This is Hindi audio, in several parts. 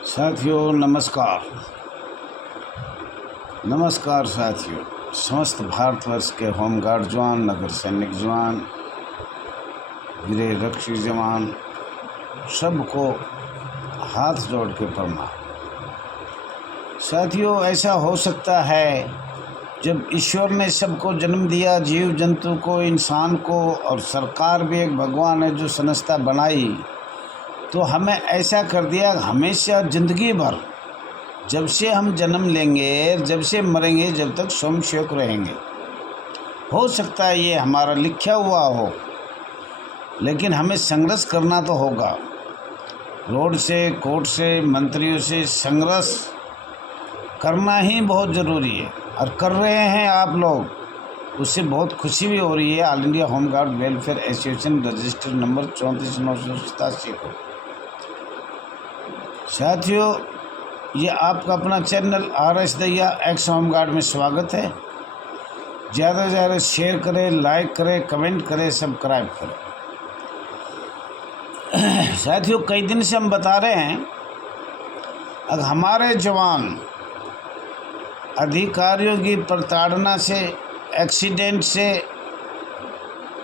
साथियों नमस्कार। नमस्कार साथियों, समस्त भारतवर्ष के होमगार्ड जवान, नगर सैनिक जवान, गृह रक्षक जवान, सबको हाथ जोड़ के प्रणाम। साथियों, ऐसा हो सकता है जब ईश्वर ने सबको जन्म दिया, जीव जंतु को, इंसान को, और सरकार भी एक भगवान है जो संस्था बनाई, तो हमें ऐसा कर दिया हमेशा ज़िंदगी भर, जब से हम जन्म लेंगे, जब से मरेंगे, जब तक स्वयं सेवक रहेंगे। हो सकता है ये हमारा लिखा हुआ हो, लेकिन हमें संघर्ष करना तो होगा। रोड से, कोर्ट से, मंत्रियों से संघर्ष करना ही बहुत ज़रूरी है, और कर रहे हैं आप लोग। उससे बहुत खुशी भी हो रही है। All India home guard welfare association register number 34,987 को। साथियों, ये आपका अपना चैनल RS दैया एक्स होमगार्ड में स्वागत है। ज़्यादा से ज़्यादा शेयर करें, लाइक करें, कमेंट करें, सब्सक्राइब करें। साथियों, कई दिन से हम बता रहे हैं, अब हमारे जवान अधिकारियों की प्रताड़ना से, एक्सीडेंट से,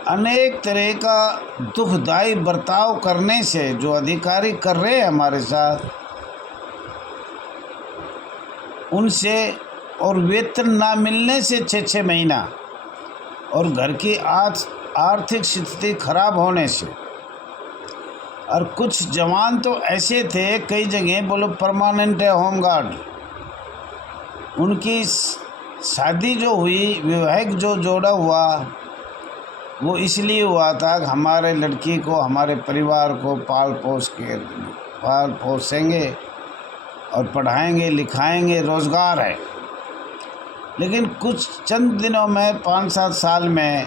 अनेक तरह का दुखदायी बर्ताव करने से जो अधिकारी कर रहे हैं हमारे साथ, उनसे और वेतन ना मिलने से 6-6 महीना, और घर की आर्थिक स्थिति खराब होने से, और कुछ जवान तो ऐसे थे, कई जगह बोलो परमानेंट है होमगार्ड, उनकी शादी जो हुई, वैवाहिक जो जोड़ा हुआ, वो इसलिए हुआ था कि हमारे लड़की को, हमारे परिवार को पाल पोसेंगे और पढ़ाएंगे, लिखाएंगे, रोज़गार है। लेकिन कुछ चंद दिनों में, 5-7 साल में,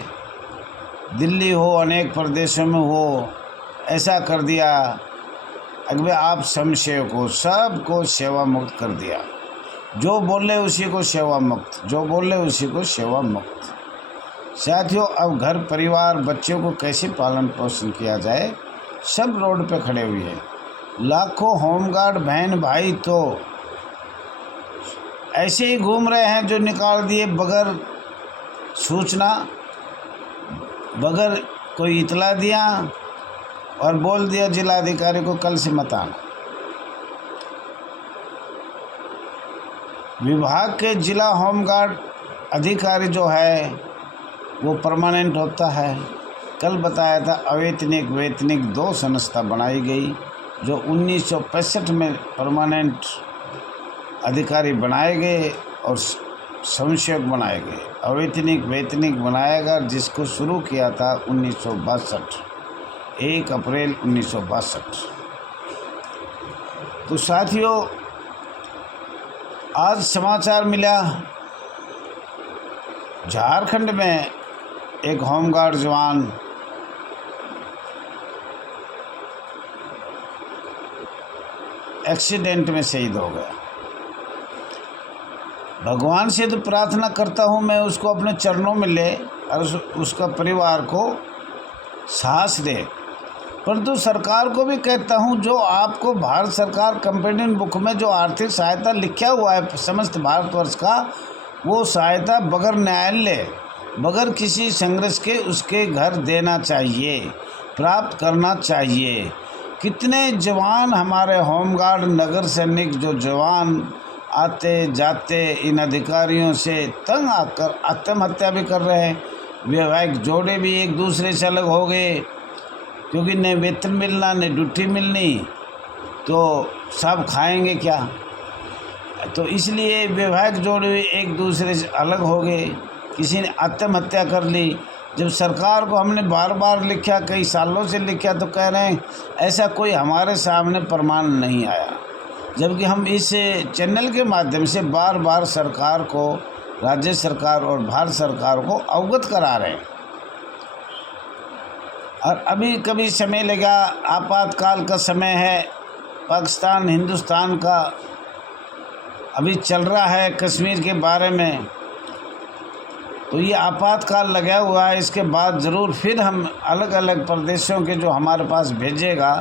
दिल्ली हो, अनेक प्रदेशों में हो, ऐसा कर दिया अगले आप संशय को, सबको सेवा मुक्त कर दिया। जो बोले उसी को सेवा मुक्त, जो बोले उसी को सेवा मुक्त। साथियों, अब घर परिवार, बच्चों को कैसे पालन पोषण किया जाए, सब रोड पे खड़े हुए हैं। लाखों होमगार्ड बहन भाई तो ऐसे ही घूम रहे हैं, जो निकाल दिए बगैर सूचना, बगैर कोई इतला दिया, और बोल दिया जिलाधिकारी को कल से मत आना। विभाग के जिला होमगार्ड अधिकारी जो है वो परमानेंट होता है। कल बताया था अवैतनिक वैतनिक 2 संस्था बनाई गई, जो 1965 में परमानेंट अधिकारी बनाए गए और संशयक बनाए गए। अवैतनिक वैतनिक बनाया गया, जिसको शुरू किया था 1962, 1 अप्रैल 1962। तो साथियों, आज समाचार मिला, झारखंड में एक होमगार्ड जवान एक्सीडेंट में शहीद हो गया। भगवान से तो प्रार्थना करता हूँ मैं, उसको अपने चरणों में ले और उसका परिवार को साहस दे। परंतु सरकार को भी कहता हूँ, जो आपको भारत सरकार कंपेनियन बुक में जो आर्थिक सहायता लिखा हुआ है समस्त भारतवर्ष का, वो सहायता बगैर न्यायालय, बगैर किसी संघर्ष के उसके घर देना चाहिए, प्राप्त करना चाहिए। कितने जवान हमारे होमगार्ड, नगर सैनिक जो जवान आते जाते इन अधिकारियों से तंग आकर आत्महत्या भी कर रहे हैं। वैवाहिक जोड़े भी एक दूसरे से अलग हो गए, क्योंकि न वेतन मिलना, न ड्यूटी मिलनी, तो सब खाएंगे क्या। तो इसलिए वैवाहिक जोड़े एक दूसरे से अलग हो गए, किसी ने आत्महत्या कर ली। जब सरकार को हमने बार बार लिखा, कई सालों से लिखा, तो कह रहे हैं ऐसा कोई हमारे सामने प्रमाण नहीं आया। जबकि हम इस चैनल के माध्यम से बार बार सरकार को, राज्य सरकार और भारत सरकार को अवगत करा रहे हैं। और अभी कभी समय लगा, आपातकाल का समय है, पाकिस्तान हिंदुस्तान का अभी चल रहा है कश्मीर के बारे में, तो ये आपातकाल लगा हुआ है। इसके बाद ज़रूर फिर हम अलग अलग प्रदेशों के जो हमारे पास भेजेगा,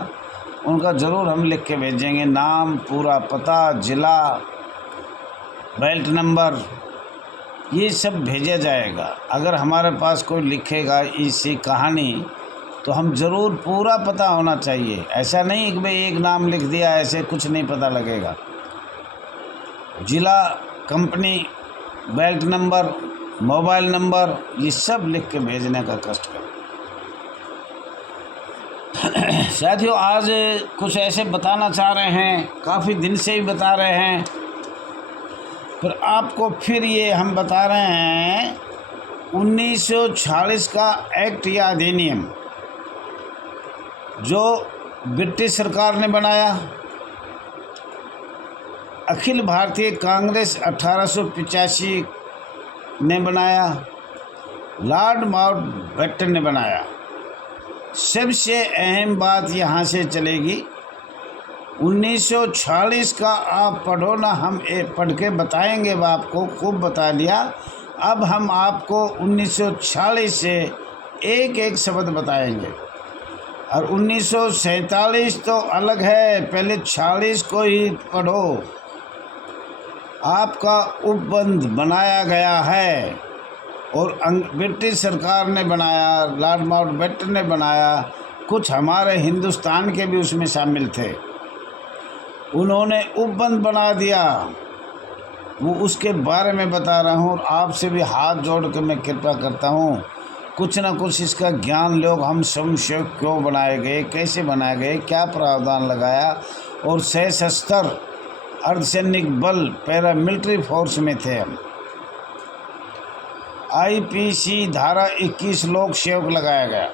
उनका ज़रूर हम लिख के भेजेंगे, नाम, पूरा पता, ज़िला, बेल्ट नंबर, ये सब भेजा जाएगा। अगर हमारे पास कोई लिखेगा इसी कहानी तो हम ज़रूर पूरा पता होना चाहिए। ऐसा नहीं कि भाई एक नाम लिख दिया, ऐसे कुछ नहीं पता लगेगा। ज़िला, company, belt number, mobile number, ये सब लिख के भेजने का कष्ट करें। साथियों, आज कुछ ऐसे बताना चाह रहे हैं, काफ़ी दिन से ही बता रहे हैं, पर आपको फिर ये हम बता रहे हैं 1946 का एक्ट या अधिनियम जो ब्रिटिश सरकार ने बनाया। अखिल भारतीय कांग्रेस 1885 ने बनाया, लॉर्ड माउंटबेटन ने बनाया। सबसे अहम बात यहाँ से चलेगी, 1946 का आप पढ़ो ना, हम पढ़ के बताएंगे, अब आपको खूब बता दिया। अब हम आपको 1946 से एक एक शब्द बताएंगे। और 1947 तो अलग है, पहले 46 को ही पढ़ो। आपका उपबंध बनाया गया है और ब्रिटिश सरकार ने बनाया, लॉर्ड माउंटबेटन ने बनाया, कुछ हमारे हिंदुस्तान के भी उसमें शामिल थे। उन्होंने उपबंध बना दिया, वो उसके बारे में बता रहा हूँ। और आपसे भी हाथ जोड़ के मैं कृपा करता हूँ, कुछ ना कुछ इसका ज्ञान लोग, हम स्वयंसेवक क्यों बनाए गए, कैसे बनाए गए, क्या प्रावधान लगाया। और सशस्त्र अर्धसैनिक बल, पैरामिलिट्री फोर्स में थे हम। आईपीसी धारा 21 लोक सेवक लगाया गया।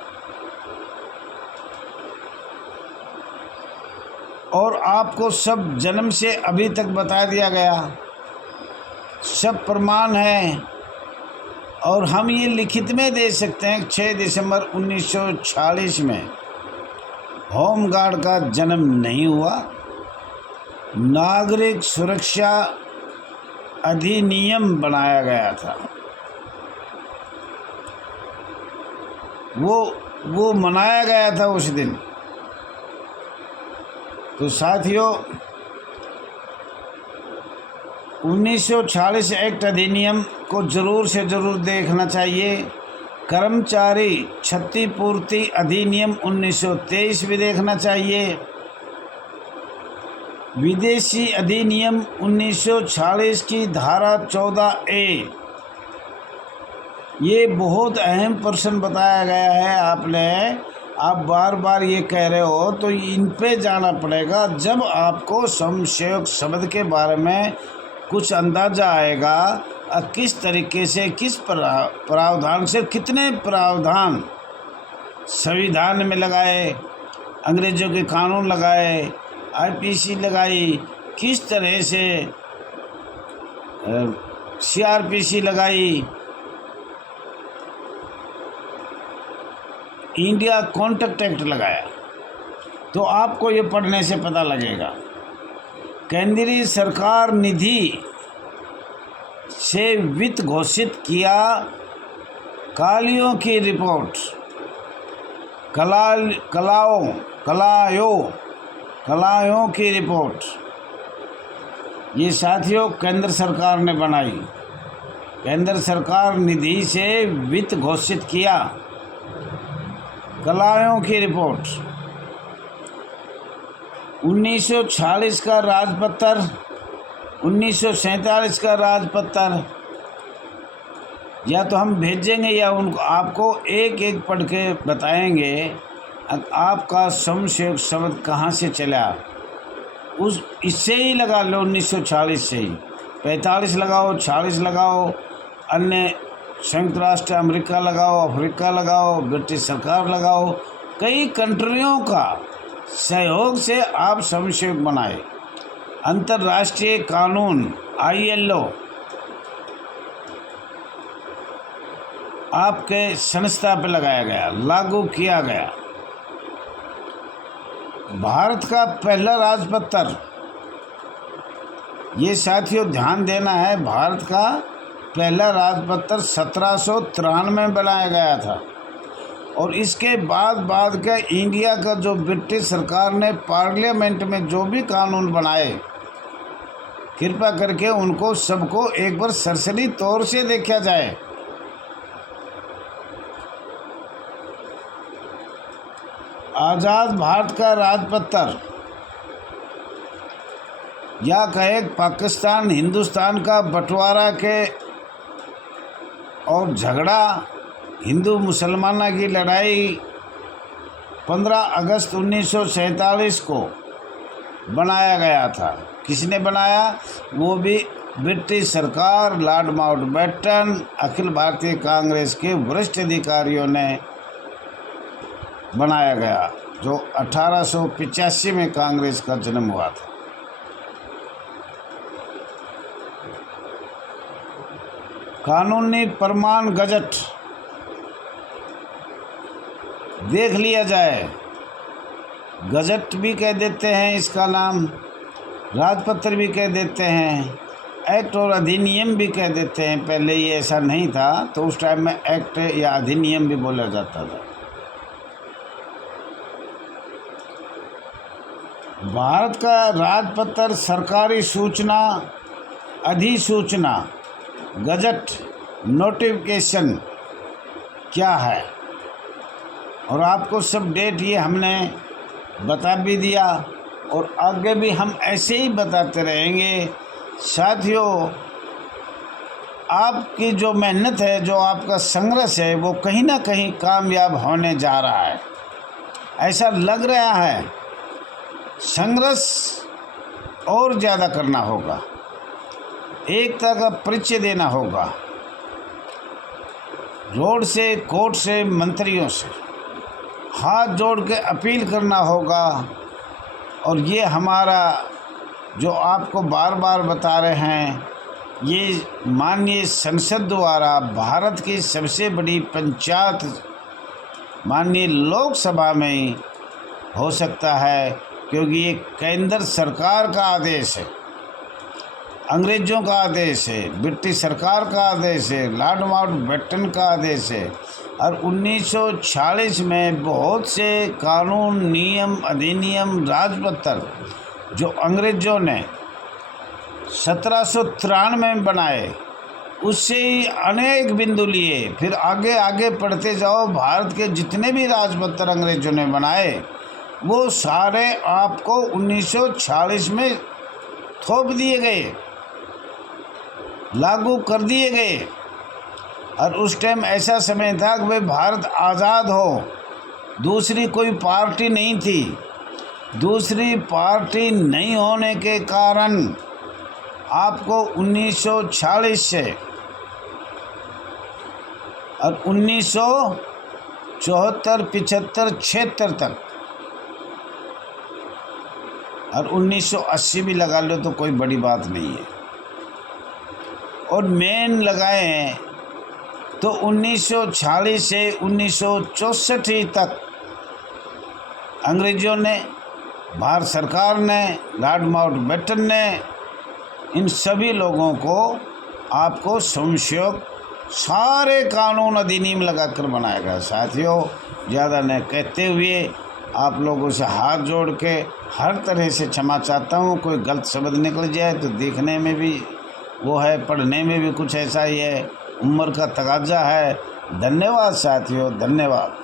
और आपको सब जन्म से अभी तक बता दिया गया, सब प्रमाण है। और हम ये लिखित में दे सकते हैं 6 दिसंबर 1946 में होमगार्ड का जन्म नहीं हुआ। नागरिक सुरक्षा अधिनियम बनाया गया था, वो मनाया गया था उस दिन। तो साथियों, 1946 एक्ट अधिनियम को ज़रूर से ज़रूर देखना चाहिए। कर्मचारी क्षतिपूर्ति अधिनियम 1923 भी देखना चाहिए। विदेशी अधिनियम 1946 की धारा 14A, ये बहुत अहम प्रश्न बताया गया है। आप बार बार ये कह रहे हो, तो इन पे जाना पड़ेगा। जब आपको स्वयंसेवक शब्द के बारे में कुछ अंदाज़ा आएगा, किस तरीके से, किस प्रावधान से, कितने प्रावधान संविधान में लगाए, अंग्रेज़ों के कानून लगाए, आईपीसी लगाई, किस तरह से सीआरपीसी लगाई, इंडिया कॉन्ट्रैक्ट एक्ट लगाया, तो आपको ये पढ़ने से पता लगेगा। केंद्रीय सरकार निधि से वित्त घोषित किया, कालियों की रिपोर्ट, कलायों की रिपोर्ट, ये साथियों केंद्र सरकार ने बनाई। केंद्र सरकार निधि से वित्त घोषित किया, कलायों की रिपोर्ट। 1946 का राजपत्र, 1947 का राजपत्र, या तो हम भेजेंगे या उनको आपको एक एक पढ़ के बताएंगे। आपका स्वयंसेवक शब्द कहाँ से चला, इससे ही लगा लो, 1946 से ही। 45 लगाओ, 46 लगाओ, अन्य संयुक्त राष्ट्र अमेरिका लगाओ, अफ्रीका लगाओ, ब्रिटिश सरकार लगाओ, कई कंट्रियों का सहयोग से आप स्वयंसेवक बनाए। अंतर्राष्ट्रीय कानून ILO आपके संस्था पे लगाया गया, लागू किया गया। भारत का पहला राजपत्र, ये साथियों ध्यान देना है, भारत का पहला राजपत्र 1793 में बनाया गया था। और इसके बाद का इंडिया का जो ब्रिटिश सरकार ने पार्लियामेंट में जो भी कानून बनाए, कृपा करके उनको सबको एक बार सरसरी तौर से देखा जाए। आज़ाद भारत का राजपत्र या कहे पाकिस्तान हिंदुस्तान का बंटवारा के और झगड़ा, हिंदू मुसलमाना की लड़ाई 15 अगस्त 1947 को बनाया गया था। किसने बनाया? वो भी ब्रिटिश सरकार, लॉर्ड माउंटबेटन, अखिल भारतीय कांग्रेस के वरिष्ठ अधिकारियों ने बनाया गया, जो 1885 में कांग्रेस का जन्म हुआ था। कानूनी प्रमाण गजट देख लिया जाए, गजट भी कह देते हैं इसका नाम, राजपत्र भी कह देते हैं, एक्ट और अधिनियम भी कह देते हैं। पहले ये ऐसा नहीं था, तो उस टाइम में एक्ट या अधिनियम भी बोला जाता था। भारत का राजपत्र सरकारी सूचना, अधिसूचना, गजट, नोटिफिकेशन क्या है, और आपको सब डेट ये हमने बता भी दिया और आगे भी हम ऐसे ही बताते रहेंगे। साथियों, आपकी जो मेहनत है, जो आपका संघर्ष है, वो कहीं ना कहीं कामयाब होने जा रहा है, ऐसा लग रहा है। संघर्ष और ज़्यादा करना होगा, एकता का परिचय देना होगा, रोड से, कोर्ट से, मंत्रियों से हाथ जोड़ के अपील करना होगा। और ये हमारा जो आपको बार बार बता रहे हैं, ये माननीय संसद द्वारा भारत की सबसे बड़ी पंचायत माननीय लोकसभा में हो सकता है, क्योंकि ये केंद्र सरकार का आदेश है, अंग्रेज़ों का आदेश है, ब्रिटिश सरकार का आदेश है, लॉर्ड माउंटबेटन का आदेश है। और 1946 में बहुत से कानून, नियम, अधिनियम, राजपत्र जो अंग्रेज़ों ने 1793 में बनाए, उससे ही अनेक बिंदु लिए। फिर आगे आगे पढ़ते जाओ, भारत के जितने भी राजपत्र अंग्रेज़ों ने बनाए, वो सारे आपको 1946 में थोप दिए गए, लागू कर दिए गए। और उस टाइम ऐसा समय था कि भाई भारत आज़ाद हो, दूसरी कोई पार्टी नहीं थी। दूसरी पार्टी नहीं होने के कारण आपको 1946 से और 1974, 75, 76 तक और 1980 भी लगा लो तो कोई बड़ी बात नहीं है। और मेन लगाए हैं तो 1946 से 1964 तक अंग्रेज़ों ने, भारत सरकार ने, लॉर्ड माउंटबेटन ने इन सभी लोगों को आपको संशोधन सारे कानून अधिनियम लगाकर बनाया गया। साथियों, ज़्यादा न कहते हुए आप लोगों से हाथ जोड़ के हर तरह से क्षमा चाहता हूँ। कोई गलत शब्द निकल जाए तो देखने में भी वो है, पढ़ने में भी कुछ ऐसा ही है, उम्र का तकाजा है। धन्यवाद साथियों, धन्यवाद।